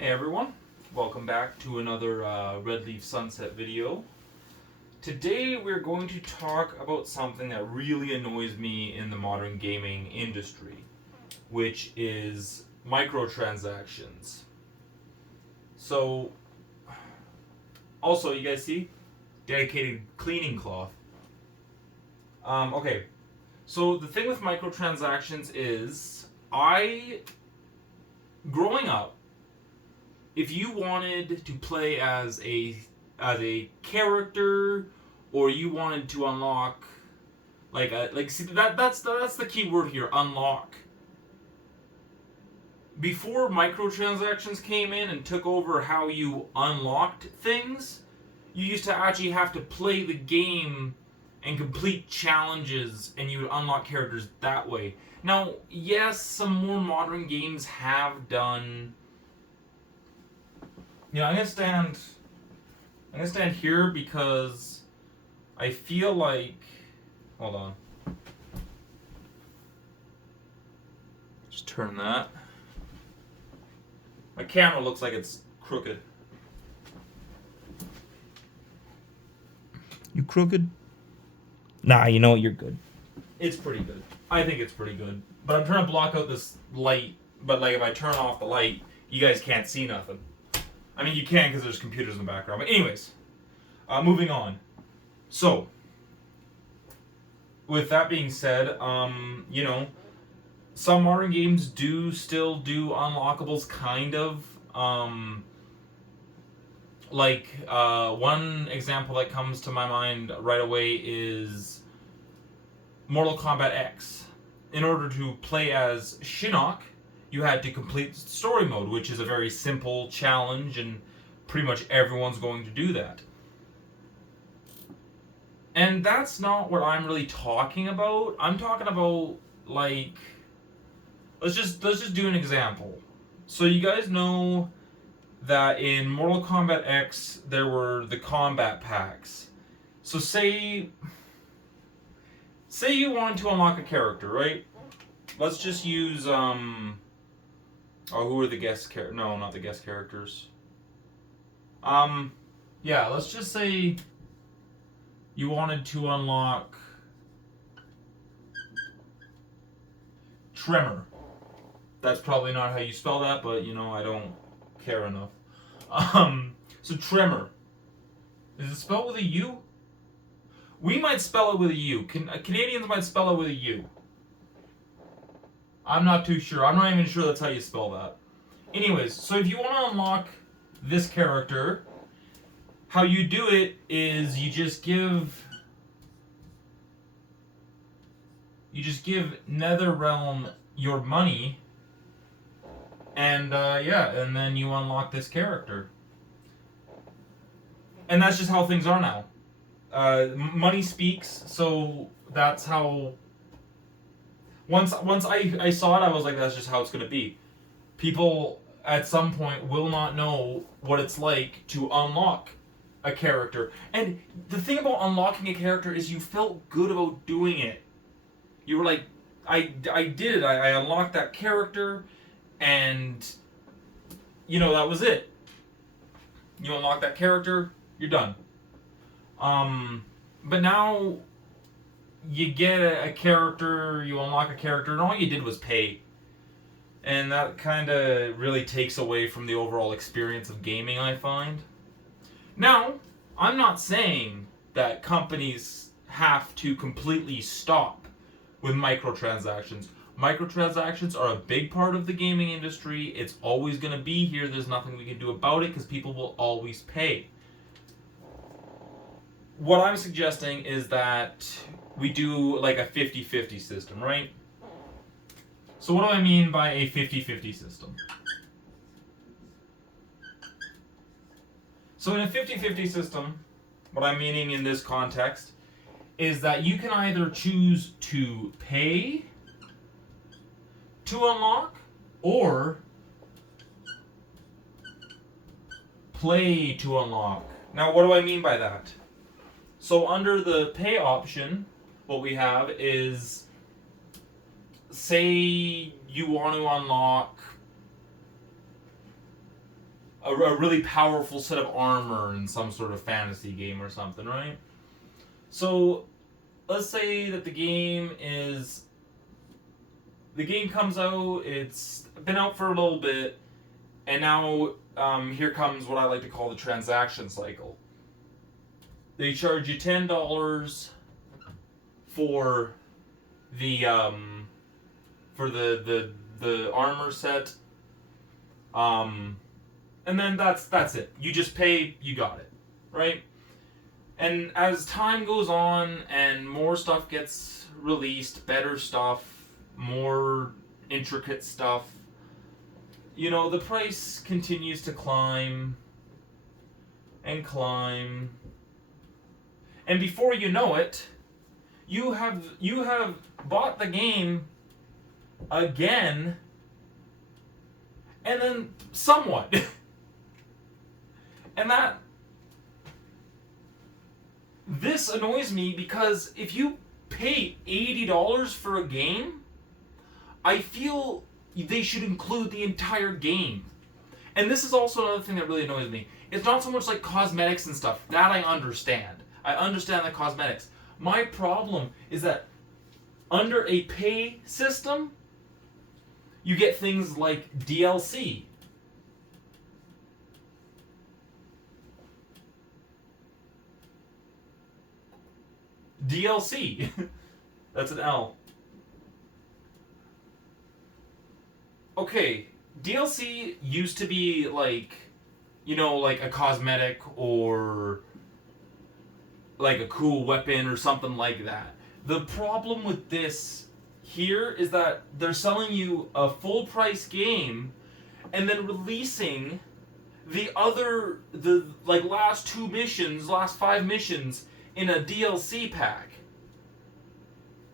Hey everyone, welcome back to another Red Leaf Sunset video. Today we're going to talk about something that really annoys me in the modern gaming industry, which is microtransactions. So, also you guys see, dedicated cleaning cloth. Okay, so the thing with microtransactions is, growing up, if you wanted to play as a character, or you wanted to unlock see that's the key word here, unlock. Before microtransactions came in and took over how you unlocked things, you used to actually have to play the game and complete challenges, and you would unlock characters that way. Now, yes, some more modern games have done. I'm gonna stand here because I feel like. Hold on. Just turn that. My camera looks like it's crooked. You crooked? Nah, you know what? You're good. It's pretty good. I think it's pretty good. But I'm trying to block out this light. But if I turn off the light, you guys can't see nothing. I mean, you can because there's computers in the background. But anyways, moving on. So, with that being said, some modern games do still do unlockables, kind of. One example that comes to my mind right away is Mortal Kombat X. In order to play as Shinnok, you had to complete story mode, which is a very simple challenge, and pretty much everyone's going to do that. And that's not what I'm really talking about. I'm talking about, let's just do an example. So you guys know that in Mortal Kombat X there were the combat packs. So say you wanted to unlock a character, right? Let's just use who are the guest characters? No, not the guest characters. Let's just say you wanted to unlock Tremor. That's probably not how you spell that, but I don't care enough. So Tremor. Is it spelled with a U? We might spell it with a U. Canadians might spell it with a U. I'm not too sure. I'm not even sure that's how you spell that. Anyways, so if you want to unlock this character, how you do it is you just give NetherRealm your money, and and then you unlock this character. And that's just how things are now. Money speaks, so that's how. Once I saw it, I was like, that's just how it's gonna be. People at some point will not know what it's like to unlock a character. And the thing about unlocking a character is you felt good about doing it. You were like, I did it. I unlocked that character, and that was it. You unlock that character, you're done. But now you get a character, you unlock a character, and all you did was pay. And that kind of really takes away from the overall experience of gaming, I find. Now, I'm not saying that companies have to completely stop with microtransactions. Microtransactions are a big part of the gaming industry. It's always going to be here. There's nothing we can do about it because people will always pay. What I'm suggesting is that we do like a 50-50 system, right? So what do I mean by a 50-50 system? So in a 50-50 system, what I'm meaning in this context is that you can either choose to pay to unlock or play to unlock. Now, what do I mean by that? So under the pay option, what we have is, say you want to unlock a really powerful set of armor in some sort of fantasy game or something, right? So let's say that the game comes out, it's been out for a little bit, and now here comes what I like to call the transaction cycle. They charge you $10 for the the armor set, and then that's it. You just pay, you got it, right? And as time goes on and more stuff gets released, better stuff, more intricate stuff, the price continues to climb and climb. And before you know it, you have bought the game again, and then somewhat. And this annoys me because if you pay $80 for a game, I feel they should include the entire game. And this is also another thing that really annoys me. It's not so much like cosmetics and stuff. That I understand. I understand the cosmetics. My problem is that under a pay system, you get things like DLC. DLC. That's an L. Okay, DLC used to be like a cosmetic or like a cool weapon or something like that. The problem with this here is that they're selling you a full price game and then releasing the last last 5 missions in a DLC pack.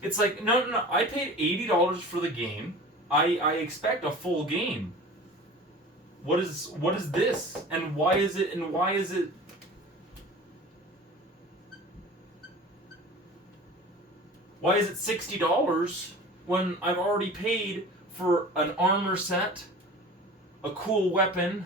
It's like, no, I paid $80 for the game. I expect a full game. What is this? And why is it $60 when I've already paid for an armor set, a cool weapon,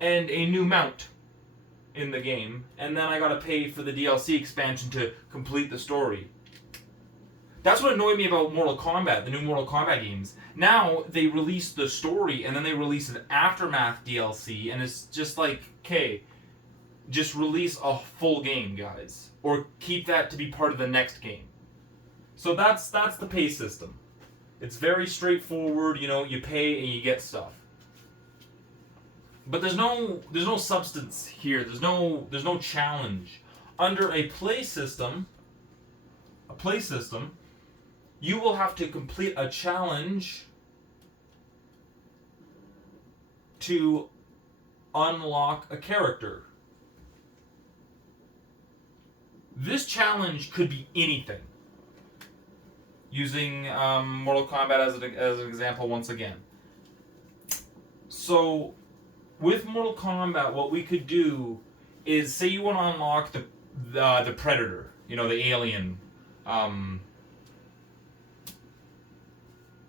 and a new mount in the game, and then I gotta pay for the DLC expansion to complete the story? That's what annoyed me about Mortal Kombat, the new Mortal Kombat games. Now they release the story and then they release an Aftermath DLC, and it's just like, okay, just release a full game, guys, or keep that to be part of the next game. So that's the pay system. It's very straightforward. You pay and you get stuff. But there's no substance here. There's no challenge. Under a play system, you will have to complete a challenge to unlock a character. This challenge could be anything. Using Mortal Kombat as an example once again. So, with Mortal Kombat, what we could do is, say you want to unlock the Predator, the alien. I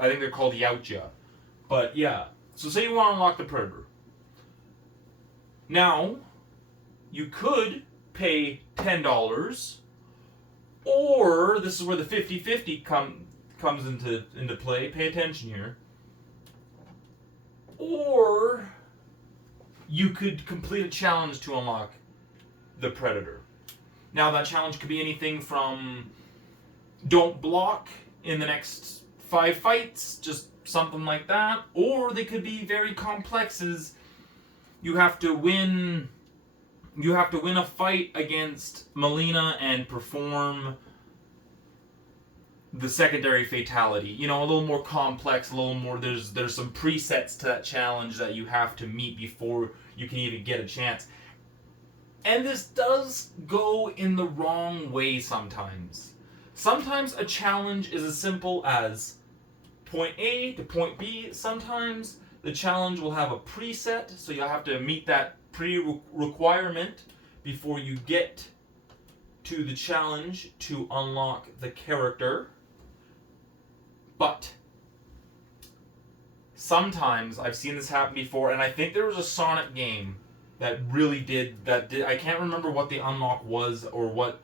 think they're called Yautja. But yeah, so say you want to unlock the Predator. Now, you could pay $10, or this is where the 50-50 comes into play. Pay attention here. Or you could complete a challenge to unlock the Predator. Now that challenge could be anything from don't block in the next 5 fights, just something like that, or they could be very complex as you have to win a fight against Melina and perform the secondary fatality. A little more complex, a little more, there's some presets to that challenge that you have to meet before you can even get a chance. And this does go in the wrong way sometimes. Sometimes a challenge is as simple as point A to point B. Sometimes the challenge will have a preset, so you'll have to meet that pre-requirement before you get to the challenge to unlock the character. But sometimes I've seen this happen before, and I think there was a Sonic game that really did that. I can't remember what the unlock was or what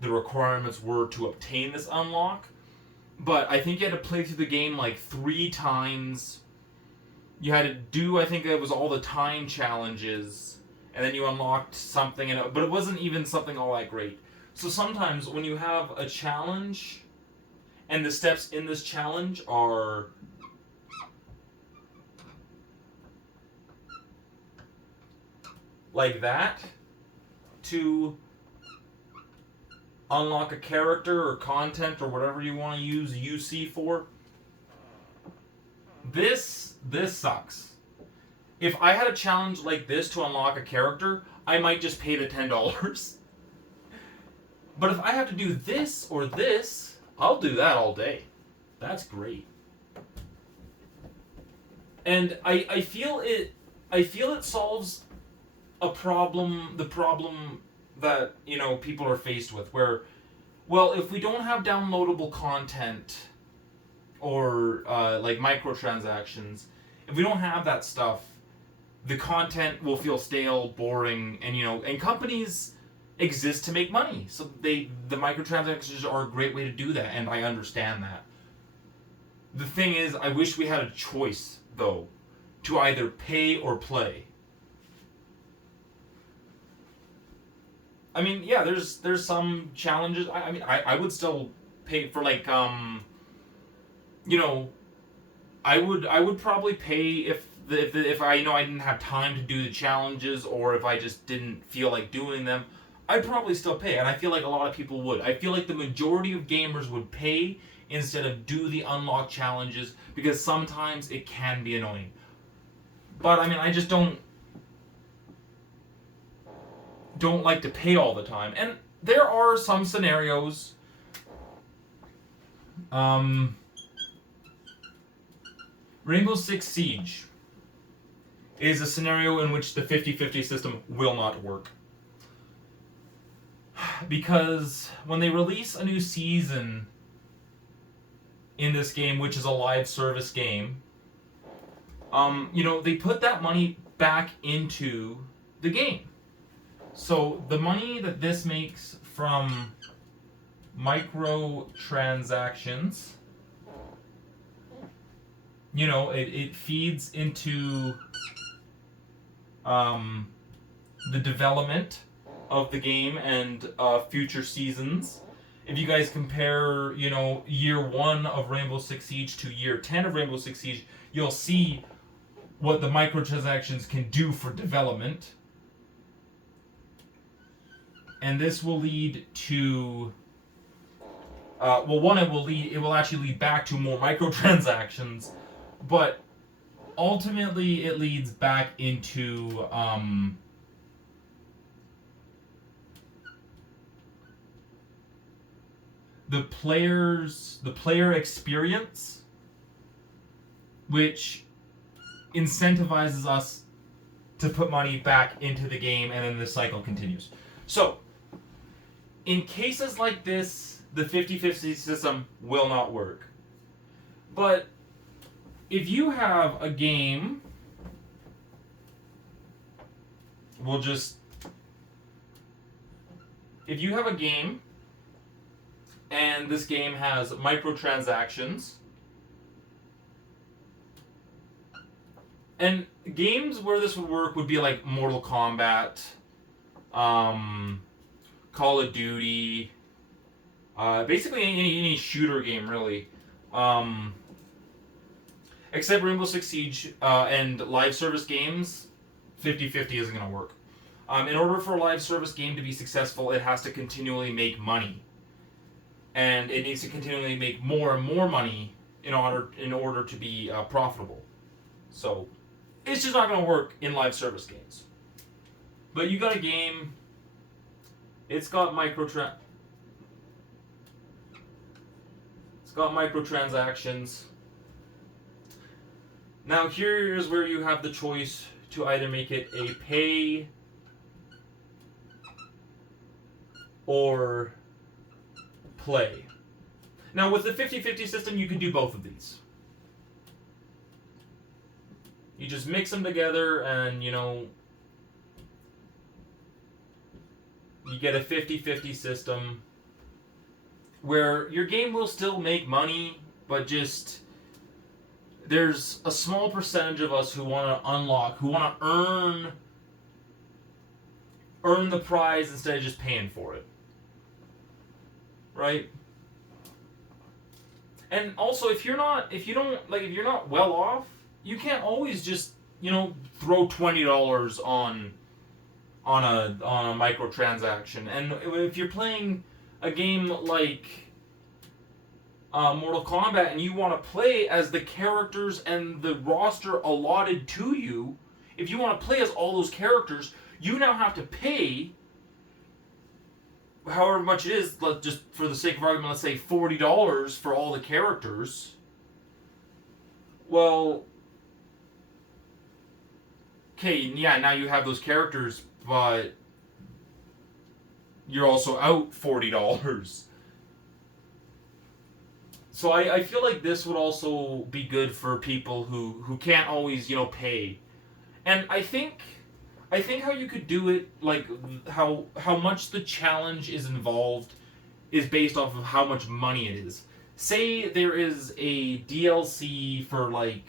the requirements were to obtain this unlock, but I think you had to play through the game like 3 times. You had to do, I think it was all the time challenges, and then you unlocked something, but it wasn't even something all that great. So sometimes when you have a challenge, and the steps in this challenge are like that, to unlock a character or content or whatever you want to use UC for, this sucks. If I had a challenge like this to unlock a character, I might just pay the $10. But if I have to do this or this, I'll do that all day. That's great. And I feel it solves a problem, the problem that, people are faced with, where, well, if we don't have downloadable content or like microtransactions, if we don't have that stuff, the content will feel stale, boring, and companies exist to make money. So the microtransactions are a great way to do that, and I understand that. The thing is, I wish we had a choice, though, to either pay or play. I mean, yeah, there's some challenges. I would still pay for, like, I would probably pay if I I didn't have time to do the challenges, or if I just didn't feel like doing them. I'd probably still pay, and I feel like a lot of people would. I feel like the majority of gamers would pay instead of do the unlock challenges, because sometimes it can be annoying. But I just don't like to pay all the time. And there are some scenarios, Rainbow Six Siege is a scenario in which the 50-50 system will not work. Because when they release a new season in this game, which is a live service game, they put that money back into the game. So the money that this makes from microtransactions, it feeds into the development of the game and future seasons. If you guys compare, year 1 of Rainbow Six Siege to year 10 of Rainbow Six Siege, you'll see what the microtransactions can do for development. And this will lead to, it will actually lead back to more microtransactions, but ultimately it leads back into, the player experience, which incentivizes us to put money back into the game, and then the cycle continues. So, in cases like this, the 50-50 system will not work. But if you have a game, if you have a game and this game has microtransactions, and games where this would work would be like Mortal Kombat, Call of Duty, basically any shooter game, really. Except Rainbow Six Siege and live service games, 50-50 isn't going to work. In order for a live service game to be successful, it has to continually make money. And it needs to continually make more and more money in order to be profitable. So, it's just not going to work in live service games. But you got a game, it's got microtransactions. Now here's where you have the choice to either make it a pay or play. Now with the 50-50 system, you can do both of these. You just mix them together and, you know, you get a 50-50 system where your game will still make money, but just there's a small percentage of us who want to unlock, who want to earn the prize instead of just paying for it. Right? And also, if you're not well off, you can't always just, you know, throw $20 on a microtransaction. And if you're playing a game like Mortal Kombat and you want to play as the characters and the roster allotted to you, if you want to play as all those characters, you now have to pay however much it is, just for the sake of argument, let's say $40 for all the characters. Well, okay, yeah, now you have those characters, but you're also out $40. So I feel like this would also be good for people who can't always, you know, pay. And I think how you could do it, like how much the challenge is involved, is based off of how much money it is. Say there is a DLC for like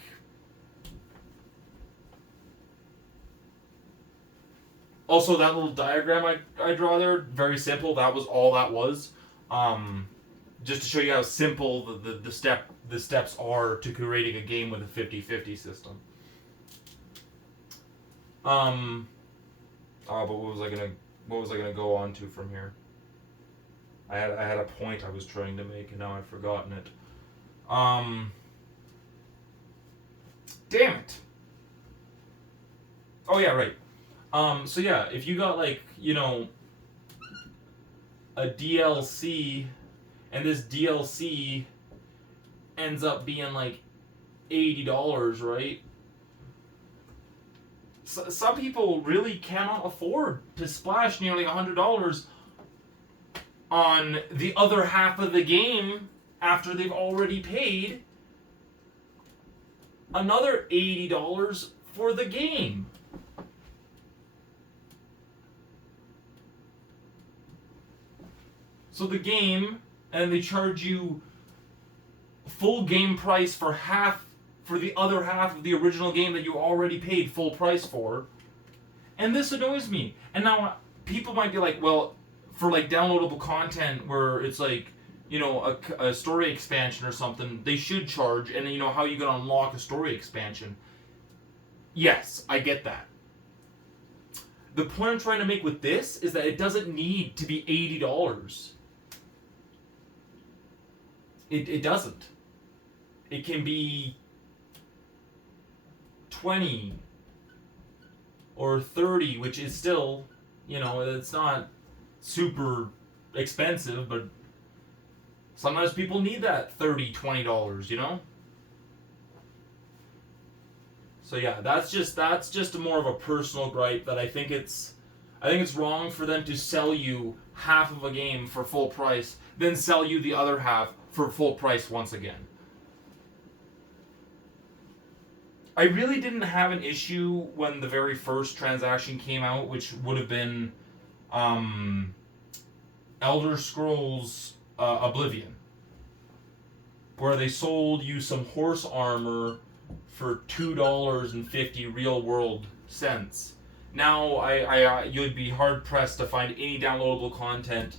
also that little diagram I draw there, very simple. That was all that was. Just to show you how simple the steps are to creating a game with a 50-50 system. But what was I gonna go on to from here? I had a point I was trying to make and now I've forgotten it. Damn it. Oh yeah, right. So yeah, if you got like, you know, a DLC, and this DLC ends up being like $80, right? So, some people really cannot afford to splash nearly $100 on the other half of the game after they've already paid another $80 for the game. So the game, and they charge you full game price for the other half of the original game that you already paid full price for. And this annoys me. And now people might be like, well, for like downloadable content where it's like, you know, a story expansion or something, they should charge. And you know, how are you going to unlock a story expansion? Yes, I get that. The point I'm trying to make with this is that it doesn't need to be $80. It doesn't. It can be 20 or 30, which is still, you know, it's not super expensive, but sometimes people need that $30, $20, you know? So yeah, that's just more of a personal gripe that I think it's wrong for them to sell you half of a game for full price, then sell you the other half for full price once again. I really didn't have an issue when the very first transaction came out, which would have been Elder Scrolls Oblivion, where they sold you some horse armor for $2.50 real world cents. Now you'd be hard pressed to find any downloadable content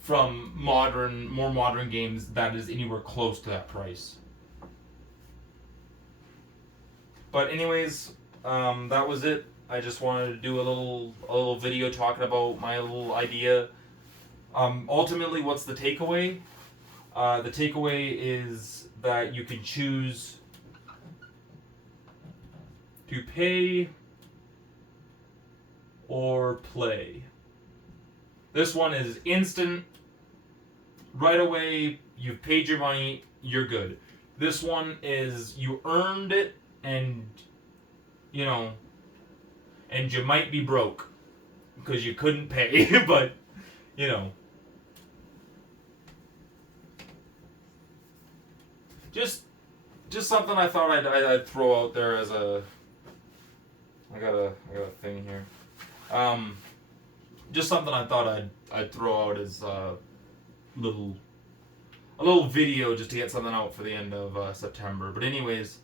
from more modern games that is anywhere close to that price. But anyways, that was it. I just wanted to do a little video talking about my little idea. Ultimately, what's the takeaway? The takeaway is that you can choose to pay or play. This one is instant. Right away, you've paid your money, you're good. This one is you earned it, and you know, and you might be broke because you couldn't pay, but you know, just just something I thought I'd throw out there as a. I got a thing here. Just something I thought I'd throw out as a little video just to get something out for the end of September. But anyways,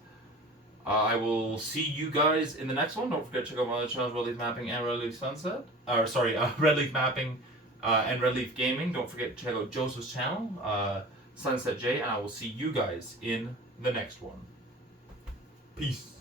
I will see you guys in the next one. Don't forget to check out my other channels, Red Leaf Mapping and Red Leaf Sunset. Red Leaf Mapping and Red Leaf Gaming. Don't forget to check out Joseph's channel, Sunset J, and I will see you guys in the next one. Peace.